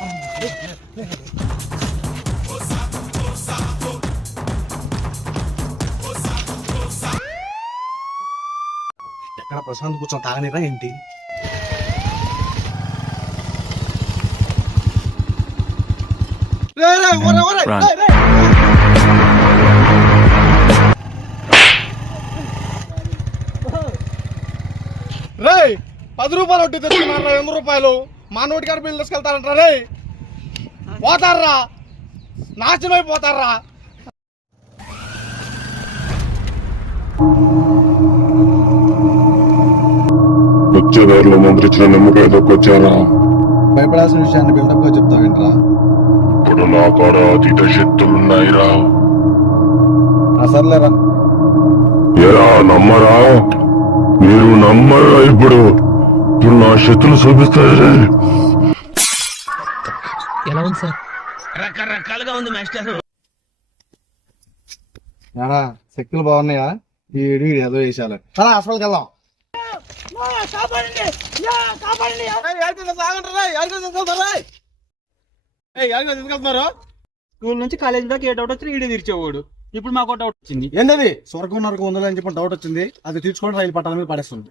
ఎక్కడ ప్రశాంత్ కూర్చొని తాగనిరా ఏంటి? రే 10 రూపాయలు వడ్డీ తెచ్చుకున్నారా? 100 రూపాయలు మా నోటి గారి బిల్లు తీసుకెళ్తారంటారా? రే పోతారా, నాశనం అయిపోతారా? వచ్చేదారిలో మంత్రించిన నమ్మకం ఎదొక్కొచ్చారా? భయపడాల్సిన విషయాన్ని బిల్డప్ గా చెప్తావేంట్రా? ఇప్పుడు నా కాడ అతీత శక్తులున్నాయిరా. సర్లేరా. ఎలా నమ్మరా? మీరు నమ్మరా? ఇప్పుడు నా శక్తులు చూపిస్తాయి. ఎలా ఉంది సార్? రకరకాలుగా ఉంది మాస్టర్. ఏడా శక్తులు బాగున్నాయా? ఈ ఏదో వేసాలి. అలా హాస్పిటల్కి వెళ్దాం. స్కూల్ నుంచి కాలేజ్ దాకా ఏ డౌట్ వచ్చి ఈడే తీర్చేవాడు. ఇప్పుడు మాకు డౌట్ వచ్చింది. ఏంటది? స్వర్గం నరకం ఉందని చెప్పి డౌట్ వచ్చింది. అది తీర్చుకోవడం రైలు పట్టాల మీద పడేస్తుంది.